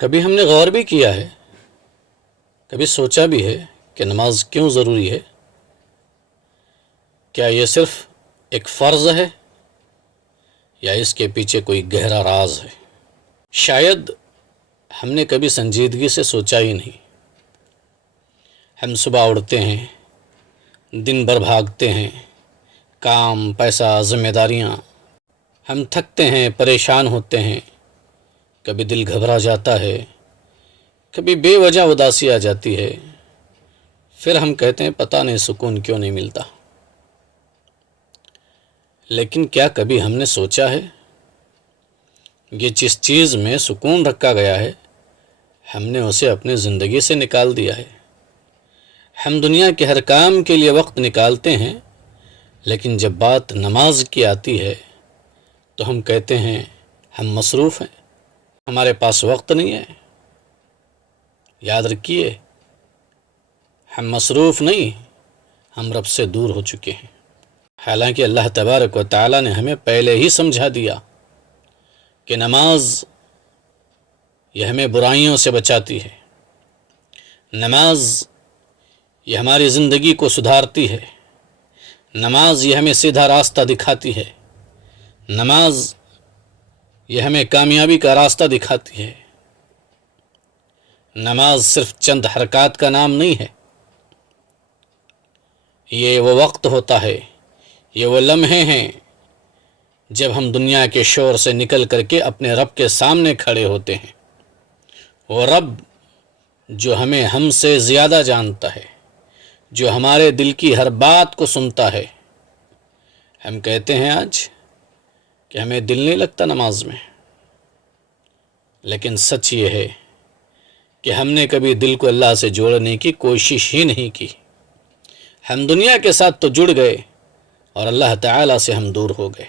کبھی ہم نے غور بھی کیا ہے، کبھی سوچا بھی ہے کہ نماز کیوں ضروری ہے؟ کیا یہ صرف ایک فرض ہے یا اس کے پیچھے کوئی گہرا راز ہے؟ شاید ہم نے کبھی سنجیدگی سے سوچا ہی نہیں۔ ہم صبح اٹھتے ہیں، دن بھر بھاگتے ہیں، کام، پیسہ، ذمہ داریاں۔ ہم تھکتے ہیں، پریشان ہوتے ہیں، کبھی دل گھبرا جاتا ہے، کبھی بے وجہ اداسی آ جاتی ہے۔ پھر ہم کہتے ہیں پتہ نہیں سکون کیوں نہیں ملتا۔ لیکن کیا کبھی ہم نے سوچا ہے کہ جس چیز میں سکون رکھا گیا ہے ہم نے اسے اپنی زندگی سے نکال دیا ہے؟ ہم دنیا کے ہر کام کے لیے وقت نکالتے ہیں، لیکن جب بات نماز کی آتی ہے تو ہم کہتے ہیں ہم مصروف ہیں، ہمارے پاس وقت نہیں ہے۔ یاد رکھیے، ہم مصروف نہیں، ہم رب سے دور ہو چکے ہیں۔ حالانکہ اللہ تبارک و تعالی نے ہمیں پہلے ہی سمجھا دیا کہ نماز یہ ہمیں برائیوں سے بچاتی ہے، نماز یہ ہماری زندگی کو سدھارتی ہے، نماز یہ ہمیں سیدھا راستہ دکھاتی ہے، نماز یہ ہمیں کامیابی کا راستہ دکھاتی ہے۔ نماز صرف چند حرکات کا نام نہیں ہے، یہ وہ وقت ہوتا ہے، یہ وہ لمحے ہیں جب ہم دنیا کے شور سے نکل کر کے اپنے رب کے سامنے کھڑے ہوتے ہیں۔ وہ رب جو ہمیں ہم سے زیادہ جانتا ہے، جو ہمارے دل کی ہر بات کو سنتا ہے۔ ہم کہتے ہیں آج کہ ہمیں دل نہیں لگتا نماز میں، لیکن سچ یہ ہے کہ ہم نے کبھی دل کو اللہ سے جوڑنے کی کوشش ہی نہیں کی۔ ہم دنیا کے ساتھ تو جڑ گئے اور اللہ تعالیٰ سے ہم دور ہو گئے۔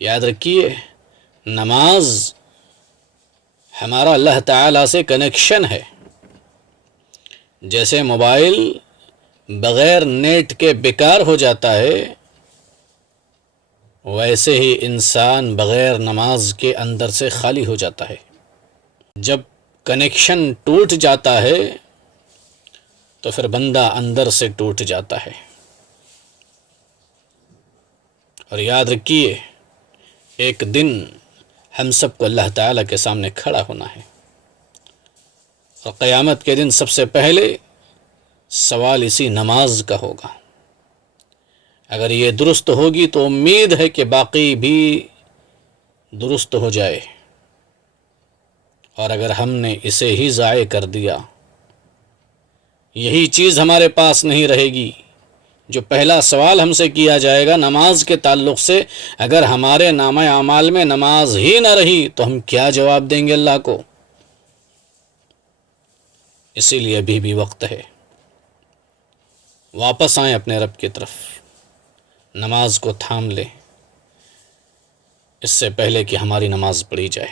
یاد رکھیے، نماز ہمارا اللہ تعالیٰ سے کنیکشن ہے۔ جیسے موبائل بغیر نیٹ کے بیکار ہو جاتا ہے، ویسے ہی انسان بغیر نماز کے اندر سے خالی ہو جاتا ہے۔ جب کنیکشن ٹوٹ جاتا ہے تو پھر بندہ اندر سے ٹوٹ جاتا ہے۔ اور یاد رکھیے، ایک دن ہم سب کو اللہ تعالیٰ کے سامنے کھڑا ہونا ہے، اور قیامت کے دن سب سے پہلے سوال اسی نماز کا ہوگا۔ اگر یہ درست ہوگی تو امید ہے کہ باقی بھی درست ہو جائے، اور اگر ہم نے اسے ہی ضائع کر دیا، یہی چیز ہمارے پاس نہیں رہے گی، جو پہلا سوال ہم سے کیا جائے گا نماز کے تعلق سے، اگر ہمارے نامہ اعمال میں نماز ہی نہ رہی تو ہم کیا جواب دیں گے اللہ کو؟ اسی لیے ابھی بھی وقت ہے، واپس آئیں اپنے رب کی طرف، نماز کو تھام لیں اس سے پہلے کہ ہماری نماز پڑھی جائے۔